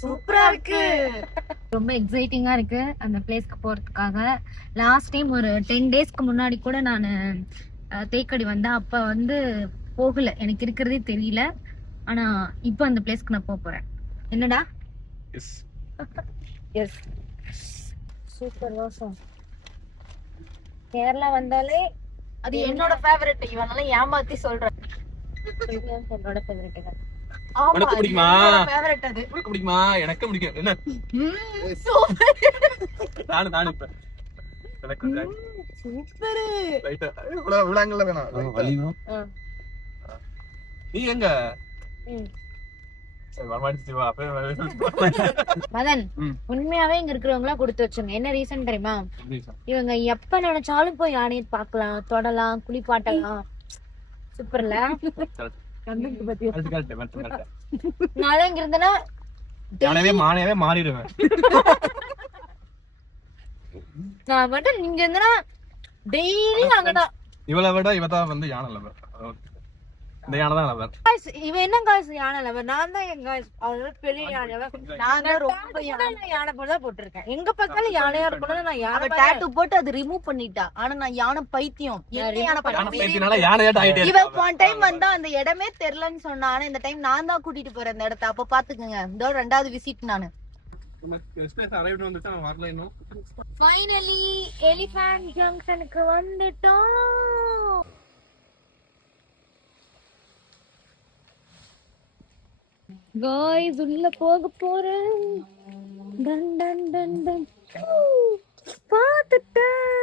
சூப்பரா இருக்கு. ரொம்ப எக்ஸைட்டிங்கா இருக்கு அந்த பிளேஸ்க்கு போறதுக்காக. லாஸ்ட் டைம் ஒரு 10 டேஸ்க்கு முன்னாடி கூட நான் தேக்கடி வந்தேன். அப்ப வந்து போகல, எனக்கு இருக்கிறதே தெரியல. ஆனா இப்போ அந்த பிளேஸ்க்கு நான் போறேன். என்னடா? S S. சூப்பர் வாசம். கேரளா வந்தாலே அது என்னோட ஃபேவரட். இவனால ஏமாத்தி சொல்றேன். என்னோட ஃபேவரட். உனக்கு பிடிக்குமா? ஃபேவரட் அது. உனக்கு பிடிக்குமா? எனக்கு பிடிக்கும். என்ன நானு இப்ப சூப்பர். ரைட்டா விடாங்கல வேணாம். நீ எங்க? மதன், உண்மையாவே இங்க இருக்கிறவங்க கொடுத்து வச்சுங்க. என்ன ரீசன் தெரியுமா? இவங்க எப்ப நினைச்சாலும் போய் யானையை பார்க்கலாம், தொடலாம், குளிப்பாட்டலாம். சூப்பர்ல. நாளே இங்க இருந்தனா மானவே மாறிடுவேன். நான் மட்டும் இங்க இருந்தனா டெய்லி அங்கதான். இவளை விட இவதான் வந்து யானை லவர். இந்த யானை தான் லவர். இவன் என்ன காய்ஸ் யானை லவர்? நான் தான் என் காய்ஸ் அவரோட பெரிய யானை. நான் ரொம்ப யானை போல போட்டிருக்கேன். எங்க பார்த்தாலும் யானையா இருக்கணும். நான் யானை டாட்டூ போட்டு அது ரிமூவ் பண்ணிட்டா. ஆனா நான் யானை பைத்தியம். இவன் போன டைம் வந்தா அந்த இடமே தெரியலன்னு சொன்னா. ஆனா இந்த டைம் நான் தான் கூட்டிட்டு போறேன் இந்த இடத்த. அப்ப பாத்துக்கங்க, இதோட 2வது விசிட் நானு. ஃபைனலி எலிஃபண்ட் ஜங்ஷனுக்கு வந்துட்டோம். गाइस உள்ள போக போறேன். Done done done done. பாத்துட்டேன்.